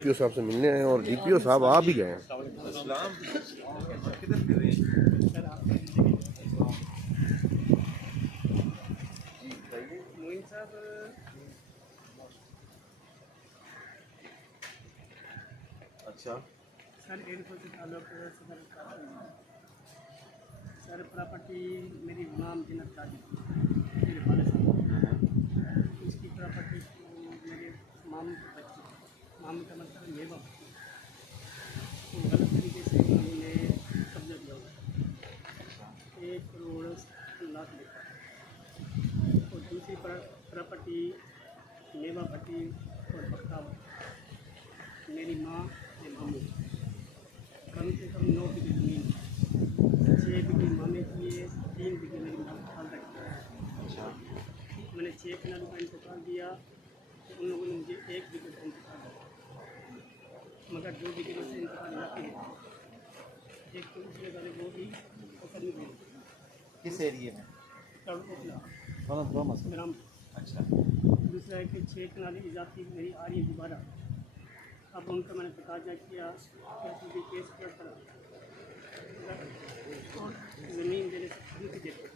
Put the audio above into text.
DPO साहब से मिलने आए और डीपीओ साहब आ भी गए हैं। अच्छा सर एयरपोर्ट से ताल्लुक सर प्रॉपर्टी मेरी नाम जिन्नत ताजी मेरे वाले साहब उसकी प्रॉपर्टी मेरे मामू के बच्चे मामू का मतलब मेवा तो गलत तरीके से उन्होंने कब्जा किया हुआ 1 करोड़ लाख लेकर और दूसरी प्रॉपर्टी मेवा भट्टी और पक्का मेरी माँ के मामू कम से कम 9 बीघे ज़मीन 6 बीघे मामे की है 3 बीघे मेरी माँ खाल रखी है। अच्छा मैंने 6 कनाल का इंतकाल दिया तो उन लोगों ने मुझे 1 बीघे का इंतकाल दिया मगर 2 बीघे में से इंतकाल जाती है एक तो उसमें वाले वो भी पकड़ नहीं गई किस एरिए में ग्राम। अच्छा दूसरा है कि 6 कनाल इजाफी मेरी आ रही है दोबारा। अब उनका मैंने तकाजा किया केस पूरा करा और ज़मीन देने से खरीद के देते